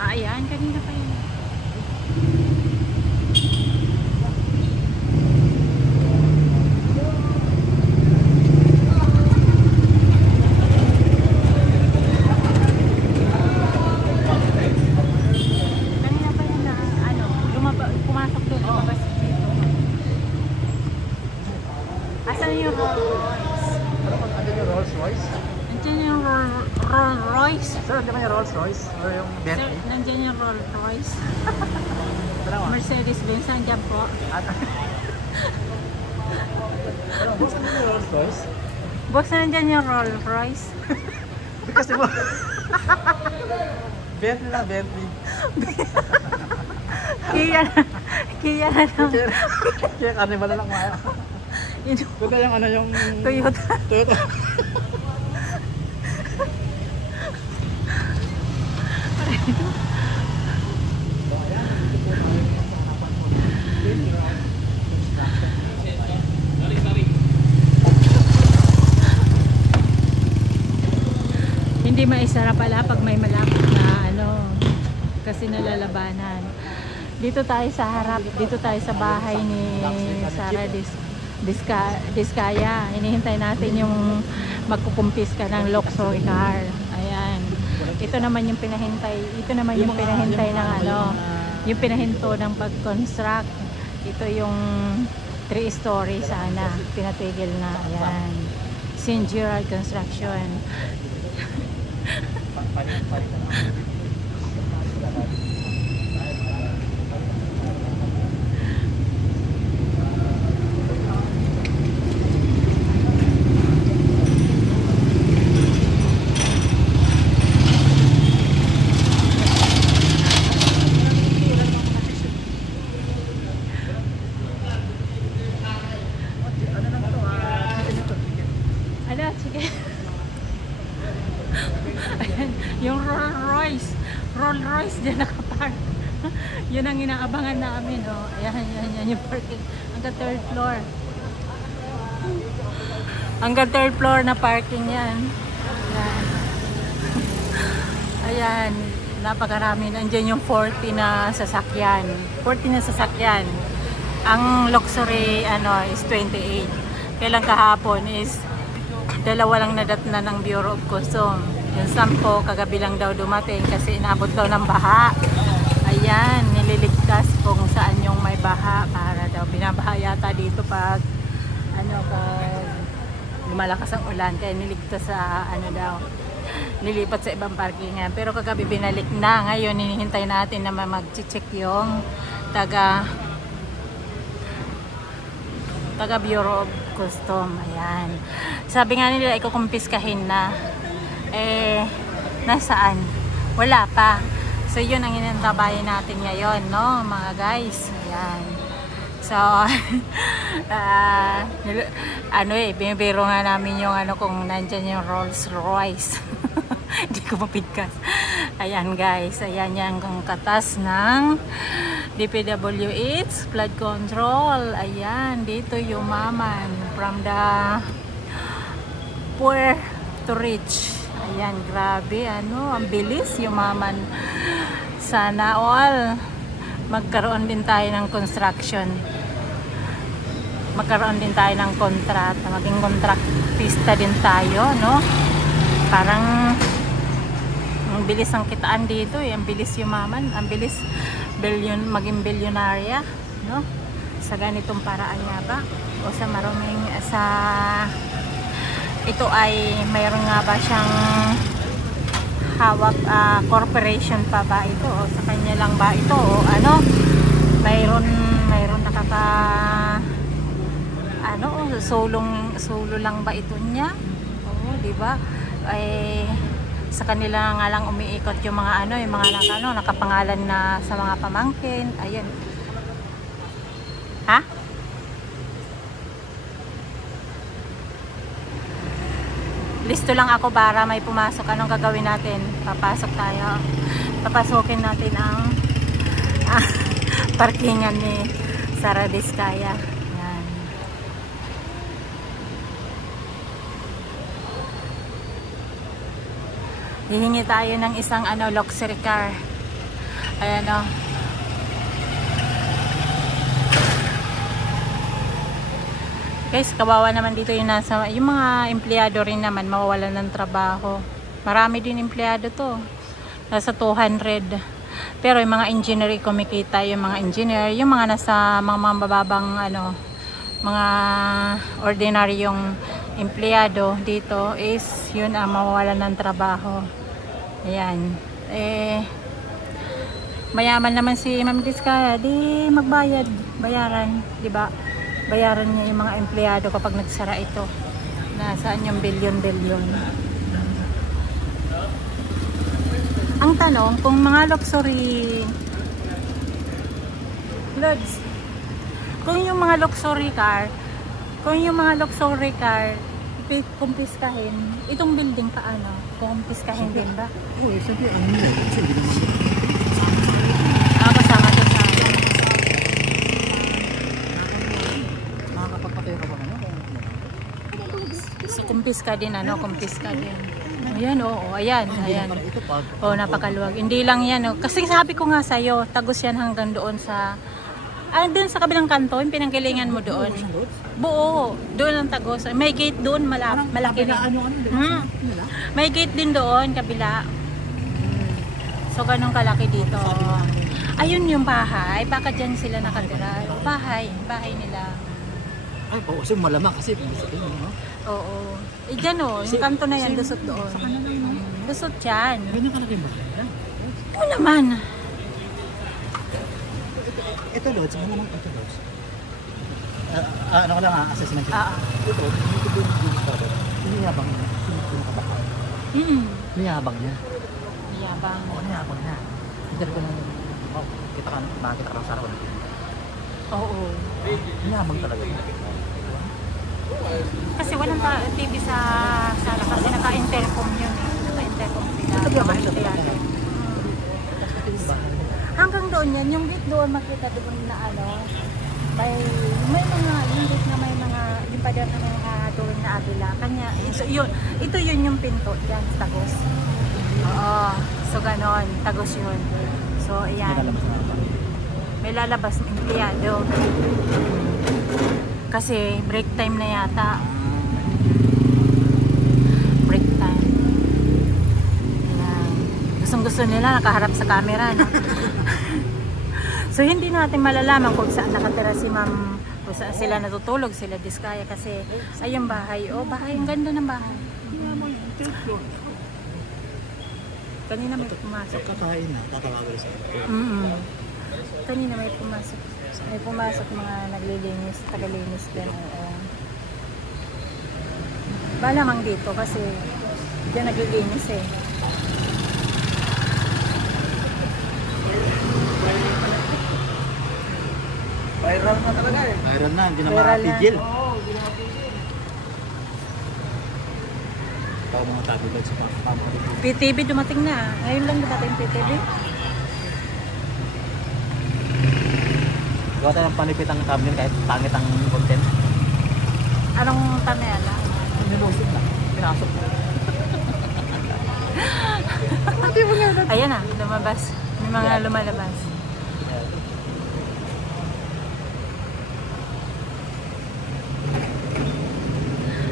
Ayan, kanina pa yun. Kanina pa yun na, ano, pumasok doon, lumabas dito. Asan yung Rolls Royce? Ano yung Rolls Royce? Nandiyan yung Rolls Royce. Sir, di ba yung Rolls Royce? O yung Sir, Bentley? nandiyan yung Rolls Royce. Dalawa. Mercedes-Benz, nandiyan po. Boss, ano yung Rolls Royce? Boss, nandiyan yung Rolls Royce. Kasi mo... Bentley lang, Bentley. Kia na. Kia na lang. Kaya carnival na lang maya. Kuta yung ano yung... Toyota. Toyota. Hindi maisara pala pag may malapit na ano, kasi nalalabanan. Dito tayo sa harap, dito tayo sa bahay ni Sara Diskaya. Hinihintay natin yung magkukumpis ka ng luxury car. Ayan. Ito naman yung pinahintay, ito naman yung pinahintay ng ano, yung pinahinto ng pag-construct. Ito yung 3-story sana, pinatigil na. Ayan. St. Gerard Construction. Ano, sige. Ayan, yung Rolls Royce dyan nakapark. Yun ang inaabangan namin, oh. Ayan, yung parking. Hanggang 3rd floor. Hanggang 3rd floor na parking yan. Ayan. Ayan, napakarami. Nandiyan yung 40 na sasakyan. 40 na sasakyan. Ang luxury, ano, is 28. Kailan kahapon is dalawa lang nadatna ng Bureau of Customs. Yung 10 kagabi lang daw dumating kasi inabot daw ng baha. Ayan, nililigtas kung saan yung may baha para daw binabaha yata dito pag ano, pag lumalakas ang ulan, kaya niligtas sa ano daw, nilipat sa ibang parkingan. Pero kagabi binalik na. Ngayon hinihintay natin na mag-check yung taga Bureau of Customs. Ayan. Sabi nga nila ikukumpiskahin na. Eh, nasaan? Wala pa. So, yun ang inantabayan natin ngayon, no, mga guys. Ayan. So, ano binibiro nga namin yung ano kung nandyan yung Rolls Royce. Hindi ko mapigkas. Ayan, guys. Ayan yung katas ng DPWH, flood control. Ayan, dito yumaman from the poor to rich. Ayan, grabe, ano, ang bilis yumaman. Sana all magkaroon din tayo ng construction. Magkaroon din tayo ng contract, maging contractista din tayo, no? Parang ang bilis ang kitaan dito, ang bilis yumaman, ang bilis maging bilyonarya, no? Sa ganitong paraan nga ba? O sa maraming ito ay mayroon nga ba siyang hawak corporation pa ba ito o sa kanya lang ba ito o ano? Mayroon nakaka ano, solo lang ba ito niya? Oo, di ba? Ay sa kanila nga lang umiikot yung mga ano, yung mga nakapangalan na sa mga pamangkin. Ayun. Ha? Listo lang ako para may pumasok. Anong gagawin natin? Papasok tayo. Papasokin natin ang parkingan ni Sara Diskaya. Yan. Hihingi tayo ng isang luxury car. Ayan o. Guys, kawawa naman dito yung mga empleyado rin naman mawawalan ng trabaho. Marami din empleyado to. Nasa 200. Pero yung mga engineer kumikita, yung mga engineer, yung mga nasa mga mababang ano, mga ordinaryong empleyado dito is yun ang mawawalan ng trabaho. Ayan. Mayaman naman si Ma'am Diskaya, di bayaran, di ba? Bayaran niya yung mga empleyado kapag nagsara ito. Nasaan yung bilyon-bilyon? Ang tanong, kung mga luxury Lods, kung yung mga luxury car, kumpiskahin, itong building paano? Kumpiskahin din ba? Oo, sabi, ano yun? Kasi hindi naman. Kasama to sa Makakapagpatay ka ba ano? so, kumpiska din, kumpiska din. Ayan, oo, ayan. Ito pag... Oh, napakaluwag. Hindi lang yan, kasi sabi ko nga sa'yo, tagos yan hanggang doon sa doon sa kabilang kanto, yung pinanggalingan mo doon. Buo, doon ang tagos. May gate doon, malaki din. May gate din doon, kabila. So, ganun kalaki dito. Ayun yung bahay. Baka dyan sila nakatira. Bahay nila. Ay, oo, kasi malamang kasi. Oo. Dyan yung kanto na yan, lusot doon. Lusot dyan. Ganyan kalaki ba? Oo naman. Ito Lods, malamang ito Lods. Ano ko lang assessment ko. Ito niyabang niya. Niyabang niya. Niyabang. Oo, niyabang niya. Hindi ko na, kita ka sa araw. Oo. Niyabang talaga. Kasi walang TV sa sala kasi naka-intercom yun. Naka-intercom sila. Hanggang doon yan, yung gate doon makita doon na may mga, yung gate na may mga, yung pader na may mga doon na abila. Kanya, ito yun yung pinto dyan, tagos. Oo, so ganon, tagos yun. So, ayan. May lalabas ng empleyado. Kasi break time na yata. Break time. Ayan. Gustong-gusto nila nakaharap sa camera, no? So, hindi natin malalaman kung saan nakatira si Ma'am, kung saan sila natutulog, sila Diskaya. Kasi, ay yung bahay. Bahay, ang ganda ng bahay. Kanina may pumasok. Kakain na, tatawagin sa Kanina may pumasok. May pumasok mga naglilinis, tagalinis din. Balamang dito kasi diyan naglilinis eh. Viral na talaga eh. Viral na, hindi na Viral na. mapigil. Tao mga tabi ba sa pamilya? PTV dumating na. Ngayon lang dumating PTV. Gawa tayo ng panipit ang thumbnail kahit pangit ang content. Anong thumbnail? Nilusot na. Pinasok na. Ayan na, lumabas. May mga lumalabas.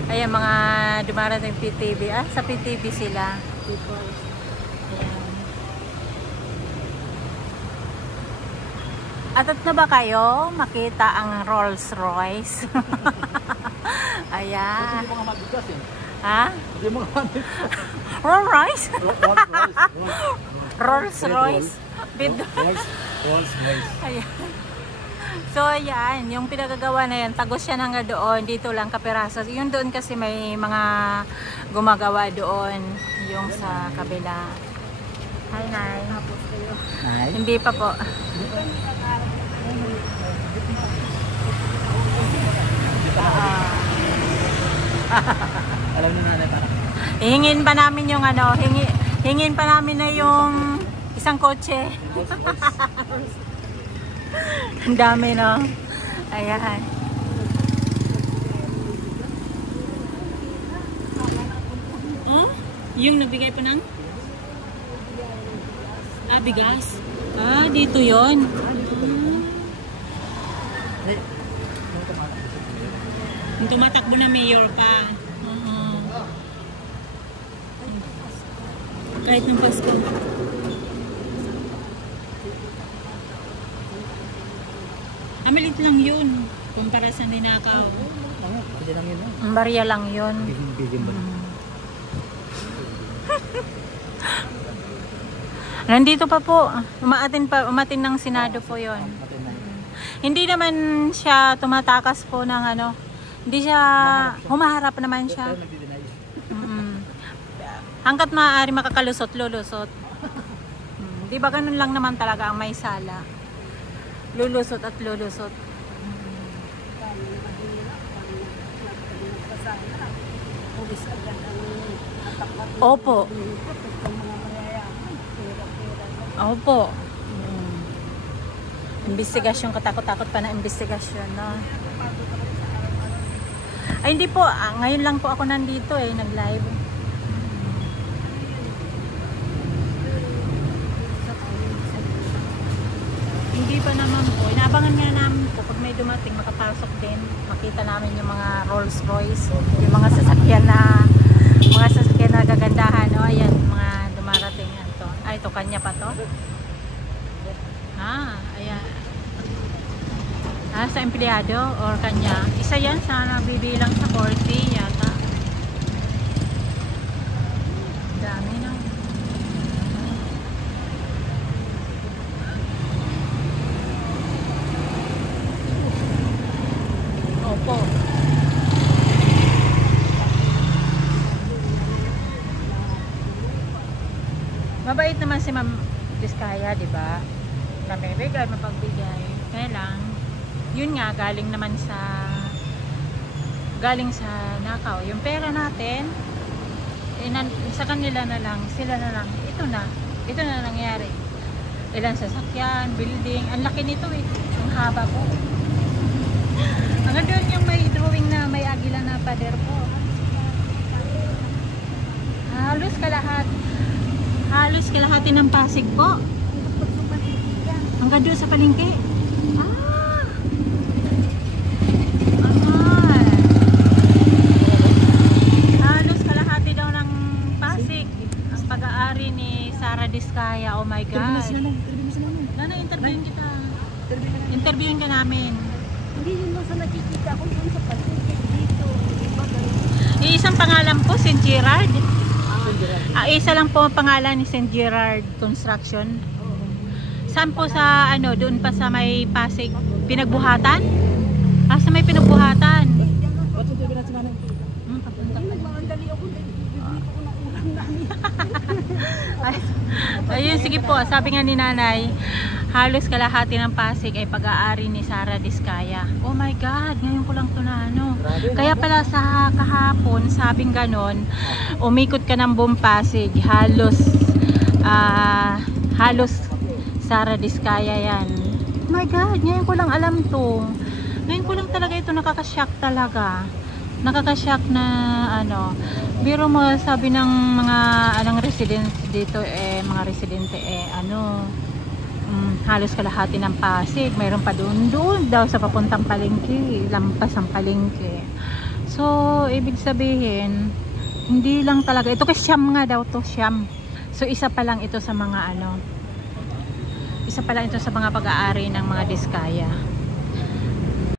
Ayan, mga dumarating PTV. Sa PTV sila. Ayan. Atat na ba kayo makita ang Rolls Royce? Ayan. Hindi mo nga mabigas eh. Ha? Hindi mo nga mabigas. Rolls Royce? Rolls Royce. Rolls Royce. Ayan. So, ayan. Yung pinagagawa na yan, tagos siya hanggang doon. Dito lang kapiraso. Yung doon kasi may mga gumagawa doon. Yung sa kabila. Hi, Nay. Hapos kayo. Ay. Hindi pa po. Alam na nanay parang. Hingin pa namin yung hingin pa namin na yung isang kotse. Ang dami, no? Ayan. Yung nagbigay pa ng? Bigas. Ah, dito yon. Eh, yung tumatakbo sa mayor. Yung tumatakbo na mayor pa. Oo. Kahit ng Pasko. Amalit lang yun. Kumpara sa ninakaw. Kasi lang yun. Barya lang yun. Bigyan ba? Nandito pa po. Umatin ng Senado po yon. Atin na yun. Hindi naman siya tumatakas po ng ano. Hindi siya, humaharap naman siya. Pero nagdi-deny. Hanggat maaari makakalusot, lulusot. Di ba ganun lang naman talaga ang may sala. Lulusot at lulusot. Opo. Opo. Investigasyon, katakot-takot pa na investigasyon, no? Ay, hindi po. Ngayon lang po ako nandito nag-live. Hindi pa naman po. Inaabangan nga namin po pag may dumating, makapasok din. Makita namin yung mga Rolls Royce, yung mga sasakyan na gagandahan. O, ayan, mga dumarating. Ito. Ay, ito, kanya pa to. Ayan. Sa empleyado or kanya. Isa yan sa nabibilang sa 40 yata. Dami na. Opo. Mabait naman si Ma'am Diskaya, di ba? Namibigay, mapagbigay. Kaya lang, yun nga, galing sa nakaw. Yung pera natin, sa kanila na lang, sila na lang, ito na nangyari. Ilan sasakyan, building, ang laki nito ang haba po. Hanggang doon yung may drawing na may agila na pader po. Halos kalahati ng Pasig po. Hanggang doon sa palengke. Halos kalahati daw ng Pasig. Ang pag-aari ni Sara Diskaya. Oh my God. Interviewin kita. Interviewin ka namin. Hindi yun lang sa nakikita ko dun sa palengke dito. Isang pangalan po, St. Gerard. Isa lang po ang pangalan ni St. Gerard Construction. Saan po sa doon pa sa may Pasig pinagbuhatan? Sa may pinagbuhatan. Ba't yung natin namin? Papunta pa. Magmamandali ako dahil bibili ko ng ulam namin. Ayun, sige po, sabi nga ni nanay, halos kalahati ng Pasig ay pag-aari ni Sara Diskaya. Oh my God, ngayon ko lang ito na Kaya pala sa kahapon, sabing ganon, umikot ka ng buong Pasig, halos Sara Diskaya yan. Oh my God, ngayon ko lang alam to. Ngayon ko lang talaga ito nakakashock talaga. Nakakashock na biro mo, sabi ng mga residents dito mga residente halos kalahati ng Pasig, mayroon pa doon daw sa papuntang palengke, lampas ang palengke. So ibig sabihin hindi lang talaga ito, kasi Siyam nga daw to, Siyam. So isa pa lang ito sa mga isa pa lang ito sa mga pag-aari ng mga Diskaya.